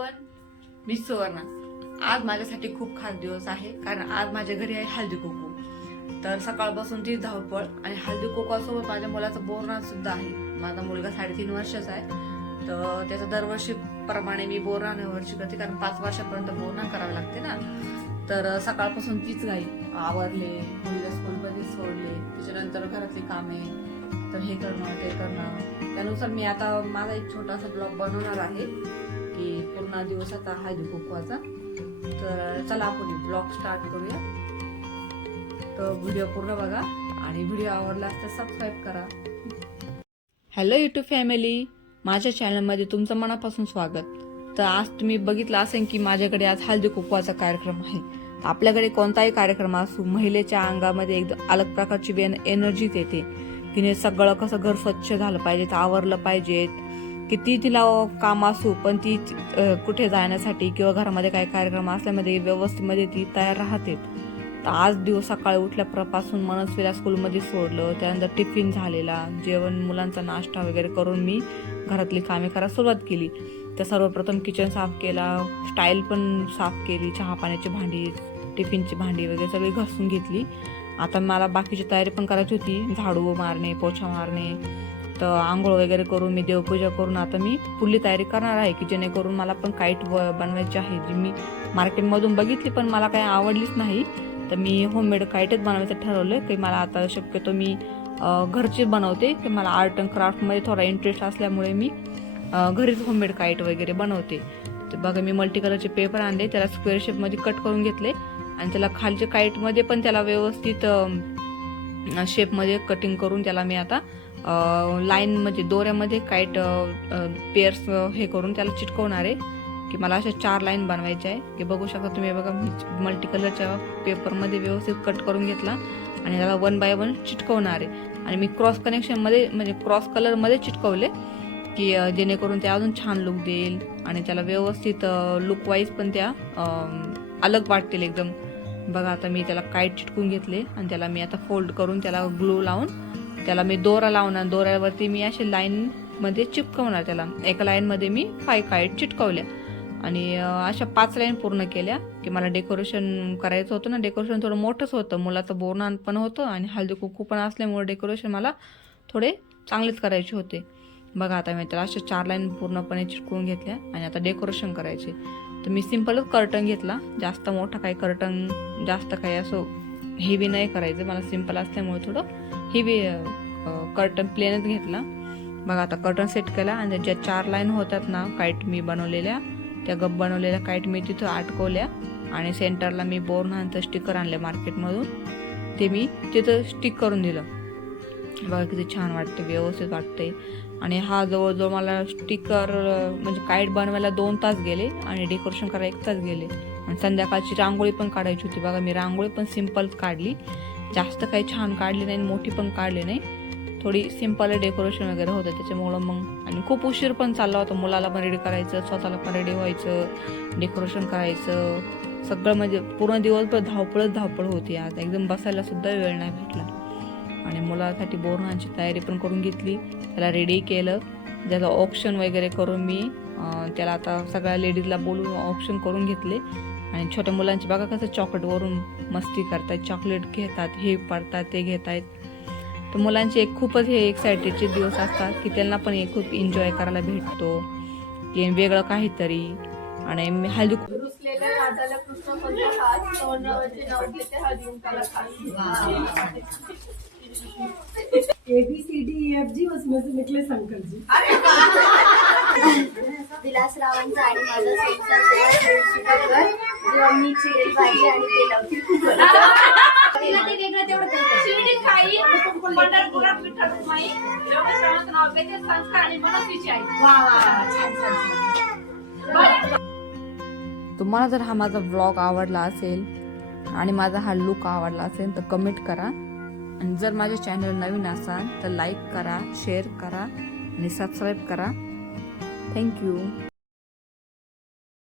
Everyone, मी सुवर्णा. आज माझ्यासाठी खूप खास दिवस आहे, कारण आज माझ्या घरी आहे हळदी कुंकू. तर सकाळपासून ती धावपळ आणि हळदी कुंकूसोबत माझ्या मुलाचा बोरनान सुद्धा आहे. माझा मुलगा 3.5 वर्षाचा आहे, तर त्याचा दरवर्षी प्रमाणे मी बोरनान वर्षी करते, कारण 5 वर्षापर्यंत बोरनान करावे लागते ना. तर सकाळपासून तीच घाई, आवरले, मुलीला स्कूलमध्ये सोडले, त्याच्यानंतर घरातली कामे, तर हे करणं ते करणं. त्यानुसार मी आता माझा एक छोटासा ब्लॉग बनवणार आहे की पूर्ण दिवसाचा हळदी कुंकवाचा. तर चला आपण ब्लॉग स्टार्ट करूया. तर व्हिडिओ पूर्ण बघा आणि व्हिडिओ आवडला तर सबस्क्राईब करा. हॅलो यूट्यूब फॅमिली, माझ्या चॅनलमध्ये तुमचं मनापासून स्वागत. तर आज तुम्ही बघितलं असेल की माझ्याकडे आज हळदी कुंकवाचा कार्यक्रम आहे. आपल्याकडे कोणताही कार्यक्रम असो, महिलेच्या अंगामध्ये एकदम अलग प्रकारची एनर्जीच येते. तिने सगळं कसं घर स्वच्छ झालं पाहिजे, आवरलं पाहिजे. किती तिला काम असो, पण ती कुठे जाण्यासाठी किंवा घरामध्ये काही कार्यक्रम असल्यामध्ये व्यवस्थितमध्ये ती तयार राहते. तर आज दिवस सकाळी उठल्यापासून मनस्वीला स्कूलमध्ये सोडलं, त्यानंतर टिफिन झालेला, जेवण, मुलांचा नाश्ता वगैरे करून मी घरातली कामे करायला सुरुवात केली. तर सर्वप्रथम किचन साफ केला, स्टाईल पण साफ केली, चहा पाण्याची भांडी, टिफिनची भांडी वगैरे सगळी घासून घेतली. आता मला बाकीची तयारी पण करायची होती, झाडू मारणे, पोछा मारणे. तर आंघोळ वगैरे करून मी देवपूजा करून आता मी पुढली तयारी करणार आहे की जेणेकरून मला पण काईट बनवायची आहे, जी मी मार्केटमधून बघितली पण मला काही आवडलीच नाही. तर मी होममेड काईटच बनवायचं ठरवलं की मला आता शक्यतो मी घरचीच बनवते, की मला आर्ट अँड क्राफ्टमध्ये थोडा इंटरेस्ट असल्यामुळे मी घरीच होममेड काईट वगैरे बनवते. तर बघा मी मल्टी कलरचे पेपर आणले, त्याला स्क्वेअर शेपमध्ये कट करून घेतले आणि त्याला खालच्या काईटमध्ये पण त्याला व्यवस्थित शेपमध्ये कटिंग करून त्याला मी आता लाईन म्हणजे दोऱ्यामध्ये काईट पेअर्स हे करून त्याला चिटकवणार आहे. की मला अशा 4 लाईन बनवायच्या आहे. की बघू शकता तुम्ही, बघा मी मल्टी कलरच्या पेपरमध्ये व्यवस्थित कट करून घेतला आणि त्याला 1 बाय 1 चिटकवणार आहे. आणि मी क्रॉस कनेक्शनमध्ये म्हणजे क्रॉस कलरमध्ये चिटकवले की जेणेकरून ते अजून छान लुक देईल आणि त्याला व्यवस्थित लुक वाईज पण त्या अलग वाटतील एकदम. बघा आता मी त्याला काईट चिटकून घेतले आणि त्याला मी आता फोल्ड करून त्याला ग्लू लावून त्याला मी दोरा लावणार. दोऱ्यावरती मी असे लाईनमध्ये चिटकवणार. त्याला एका लाईनमध्ये मी 5 काईट चिटकवल्या आणि अशा 5 लाईन पूर्ण केल्या. की मला डेकोरेशन करायचं होतं ना, डेकोरेशन थोडं मोठंच होतं, मुलाचं बोरनान पण होतं आणि हळदी कुंकू पण असल्यामुळे डेकोरेशन मला थोडे चांगलेच करायचे होते. बघा आता मी त्याला अशा 4 लाईन पूर्णपणे चिटकवून घेतल्या आणि आता डेकोरेशन करायचे. तर मी सिंपलच कर्टन घेतला, जास्त मोठा काही कर्टन, जास्त काही असं हेवी नाही करायचं, मला सिंपल असल्यामुळे थोडं हेवी कर्टन प्लेनच घेतला. बघा आता कर्टन सेट केला आणि ज्या 4 लाईन होतात ना काईट मी बनवलेल्या, त्या गप बनवलेल्या काईट मी तिथं अटकवल्या आणि सेंटरला मी बोरनानचं स्टिकर आणले मार्केटमधून, ते मी तिथं स्टिक करून दिलं. बघा किती छान वाटते, व्यवस्थित वाटते. आणि हा जवळजवळ मला स्टिकर म्हणजे काईट बनवायला 2 तास गेले आणि डेकोरेशन करायला 1 तास गेले. आणि संध्याकाळची रांगोळी पण काढायची होती. बघा मी रांगोळी पण सिंपलच काढली, जास्त काही छान काढली नाही, मोठी पण काढली नाही, थोडी सिंपल डेकोरेशन वगैरे होतं त्याच्यामुळं. मग आणि खूप उशीर पण चालला होता, मुलाला पण रेडी करायचं, स्वतःला पण रेडी व्हायचं, डेकोरेशन करायचं, सगळं म्हणजे पूर्ण दिवसभर धावपळ होती. आज एकदम बसायला सुद्धा वेळ नाही भेटला. आणि मुलासाठी बोरनाची तयारी पण करून घेतली, त्याला रेडी केलं, त्याचं ऑप्शन वगैरे करून मी त्याला आता सगळ्या लेडीजला बोलून ऑप्शन करून घेतले. आणि छोट्या मुलांची बघा कसं चॉकलेटवरून मस्ती करतात, चॉकलेट घेतात, हे पडतात, ते घेत आहेत. तर मुलांचे खूपच हे एक्सायटेडचे दिवस असतात की त्यांना पण हे खूप एन्जॉय करायला भेटतो की वेगळं काहीतरी. आणि हळदी ABCDEFG उसमें से निकले शंकर जी. विलासरावांचा आणि माझा संसार सेवा जेव्हा मी चिरेल भाजी आणि ते लावतील खूप वेगळं तेवढं शिर्डी खाई पंढरपुरात विठ्ठल रुक्माई योगेश्वरांचं नाव घेते संस्कार आणि मनस्वीची आई. वा वा छान छान. तुम्हाला जर हा माझा व्लॉग आवडला असेल आणि माझा हा लुक आवडला असेल तर कमेंट करा. आणि जर माझ्या चॅनल नवीन असाल तर लाईक करा, शेअर करा आणि सबस्क्राईब करा. थँक्यू.